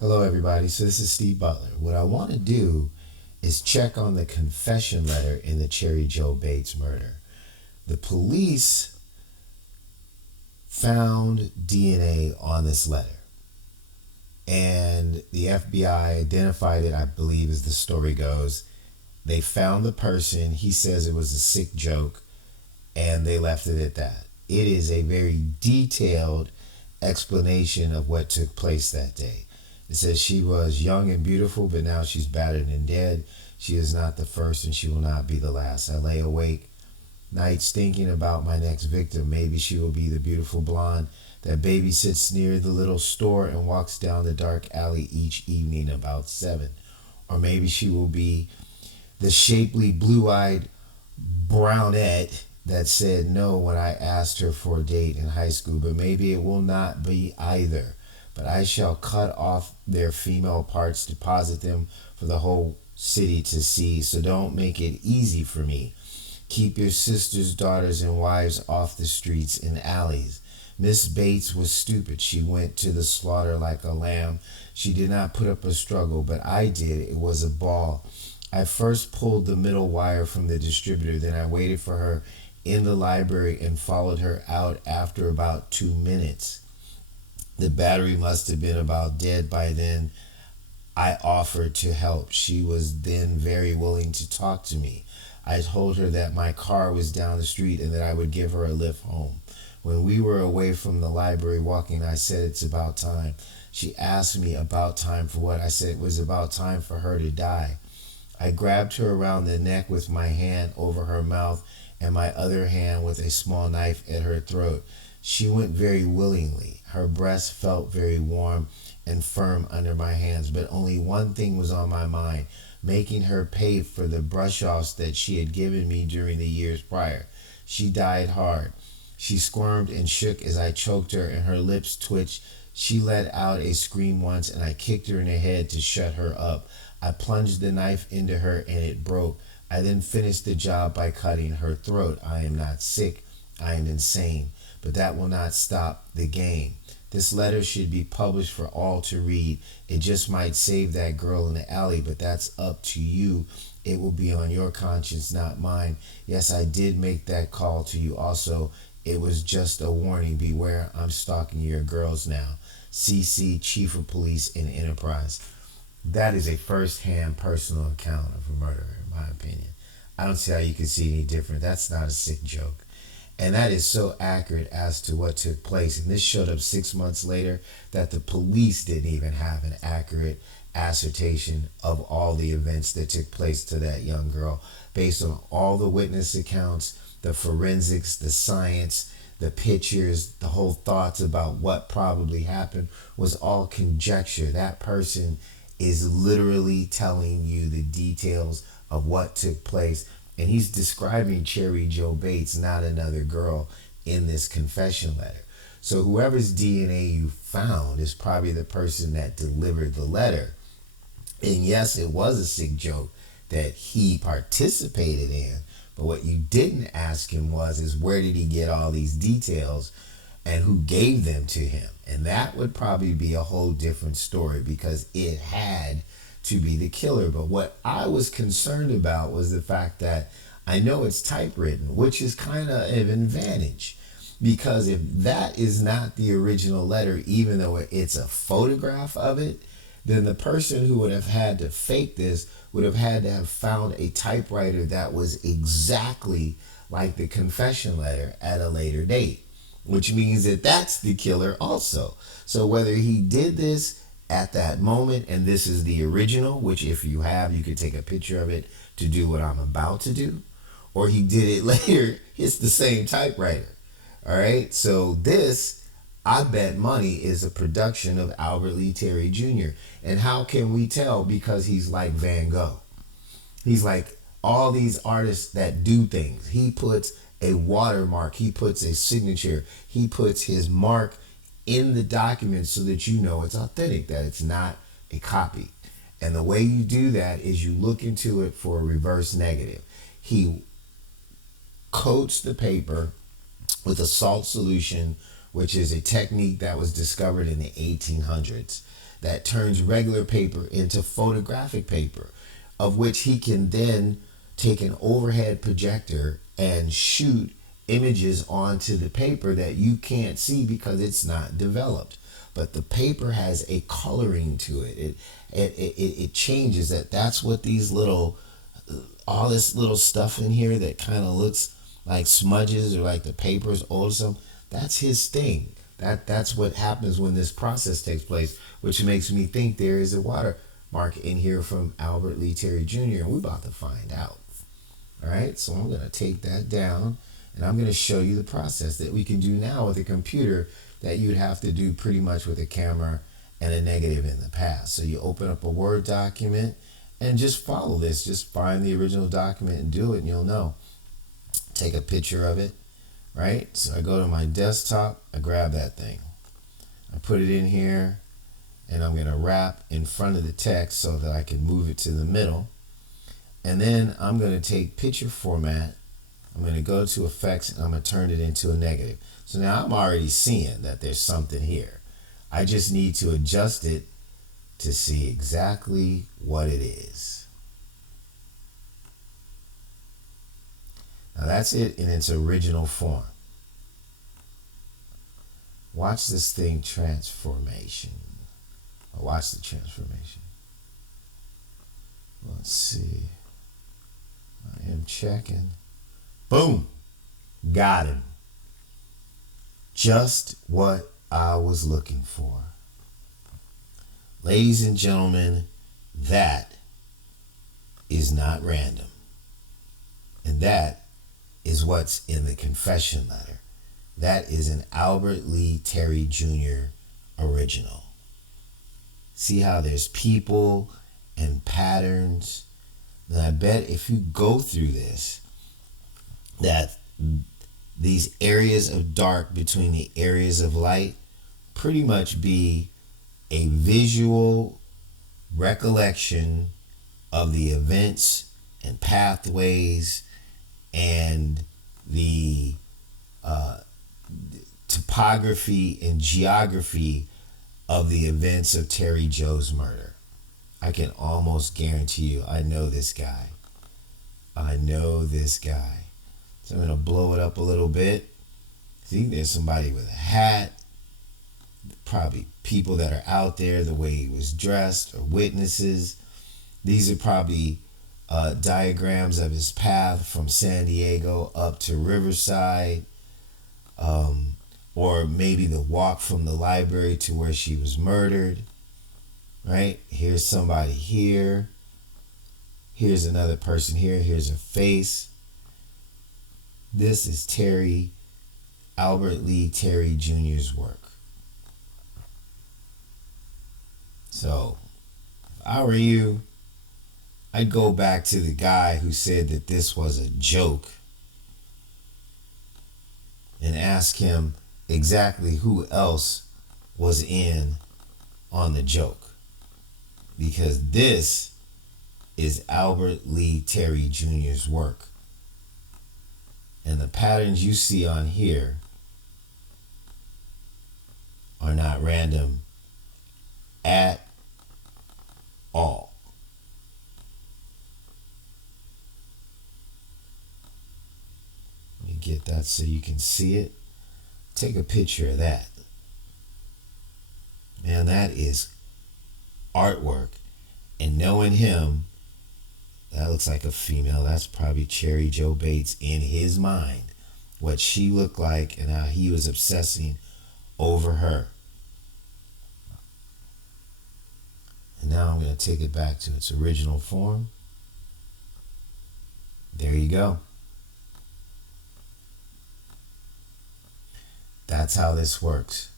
Hello, everybody. So, this is Steve Butler. What I want to do is check on the confession letter in the Cherry Joe Bates murder. The police found DNA on this letter, and the FBI identified it, I believe, as the story goes. They found the person. He says it was a sick joke, and they left it at that. It is a very detailed explanation of what took place that day. It says she was young and beautiful, but now she's battered and dead. She is not the first, and she will not be the last. I lay awake nights thinking about my next victim. Maybe she will be the beautiful blonde that babysits near the little store and walks down the dark alley each evening about 7. Or maybe she will be the shapely, blue-eyed Brownett that said no when I asked her for a date in high school. But maybe it will not be either. But I shall cut off their female parts, deposit them for the whole city to see. So don't make it easy for me. Keep your sisters, daughters, and wives off the streets and alleys. Miss Bates was stupid. She went to the slaughter like a lamb. She did not put up a struggle, but I did. It was a ball. I first pulled the middle wire from the distributor. Then I waited for her in the library and followed her out after about 2 minutes. The battery must have been about dead by then. I offered to help. She was then very willing to talk to me. I told her that my car was down the street and that I would give her a lift home. When we were away from the library walking, I said it's about time. She asked me about time for what. I said it was about time for her to die. I grabbed her around the neck with my hand over her mouth and my other hand with a small knife at her throat. She went very willingly. Her breast felt very warm and firm under my hands, but only one thing was on my mind, making her pay for the brush-offs that she had given me during the years prior. She died hard. She squirmed and shook as I choked her, and her lips twitched. She let out a scream once, and I kicked her in the head to shut her up. I plunged the knife into her, and it broke. I then finished the job by cutting her throat. I am not sick. I am insane. But that will not stop the game. This letter should be published for all to read. It just might save that girl in the alley, but that's up to you. It will be on your conscience, not mine. Yes, I did make that call to you also. It was just a warning. Beware, I'm stalking your girls now. CC, Chief of Police in Enterprise. That is a first-hand personal account of a murder, in my opinion. I don't see how you can see any different. That's not a sick joke. And that is so accurate as to what took place. And this showed up 6 months later that the police didn't even have an accurate assertion of all the events that took place to that young girl based on all the witness accounts, the forensics, the science, the pictures, the whole thoughts about what probably happened was all conjecture. That person is literally telling you the details of what took place. And he's describing Cherry Joe Bates, not another girl, in this confession letter. So whoever's DNA you found is probably the person that delivered the letter. And yes, it was a sick joke that he participated in. But what you didn't ask him is where did he get all these details and who gave them to him? And that would probably be a whole different story because it had to be the killer. But what I was concerned about was the fact that I know it's typewritten, which is kind of an advantage. Because if that is not the original letter, even though it's a photograph of it, then the person who would have had to fake this would have had to have found a typewriter that was exactly like the confession letter at a later date, which means that that's the killer also. So whether he did this at that moment and this is the original, which if you have, you could take a picture of it to do what I'm about to do, or he did it later, it's the same typewriter. All right, so this, I bet money, is a production of Albert Lee Terry Jr. And how can we tell? Because he's like Van Gogh. He's like all these artists that do things. He puts a watermark, he puts a signature, he puts his mark in the document so that you know it's authentic, that it's not a copy. And the way you do that is you look into it for a reverse negative. He coats the paper with a salt solution, which is a technique that was discovered in the 1800s. that turns regular paper into photographic paper, of which he can then take an overhead projector and shoot images onto the paper that you can't see because it's not developed. But the paper has a coloring to it. It changes. That's what these little, all this little stuff in here that kind of looks like smudges or like the paper's old or something. That's his thing. That's what happens when this process takes place, which makes me think there is a watermark in here from Albert Lee Terry Jr. and we're about to find out. All right, so I'm going to take that down and I'm going to show you the process that we can do now with a computer that you'd have to do pretty much with a camera and a negative in the past. So you open up a Word document and just follow this. Just find the original document and do it and you'll know. Take a picture of it, right? So I go to my desktop, I grab that thing. I put it in here and I'm going to wrap in front of the text so that I can move it to the middle. And then I'm going to take picture format. I'm going to go to effects and I'm going to turn it into a negative. So now I'm already seeing that there's something here. I just need to adjust it to see exactly what it is. Now that's it in its original form. Watch this thing transformation. Watch the transformation. Let's see. I am checking. Boom. Got him. Just what I was looking for. Ladies and gentlemen, that is not random. And that is what's in the confession letter. That is an Albert Lee Terry Jr. original. See how there's people and patterns? And I bet if you go through this, that these areas of dark between the areas of light pretty much be a visual recollection of the events and pathways and the topography and geography of the events of Terry Joe's murder. I can almost guarantee you, I know this guy. I know this guy. So I'm going to blow it up a little bit. See, there's somebody with a hat. Probably people that are out there, the way he was dressed, or witnesses. These are probably diagrams of his path from San Diego up to Riverside. Or maybe the walk from the library to where she was murdered. Right? Here's somebody here. Here's another person here. Here's a face. This is Albert Lee Terry Jr.'s work. So, if I were you, I'd go back to the guy who said that this was a joke and ask him exactly who else was in on the joke. Because this is Albert Lee Terry Jr.'s work. And the patterns you see on here are not random at all. Let me get that so you can see it. Take a picture of that. Man, that is artwork. And knowing him, that looks like a female. That's probably Cherry Jo Bates in his mind. What she looked like and how he was obsessing over her. And now I'm going to take it back to its original form. There you go. That's how this works.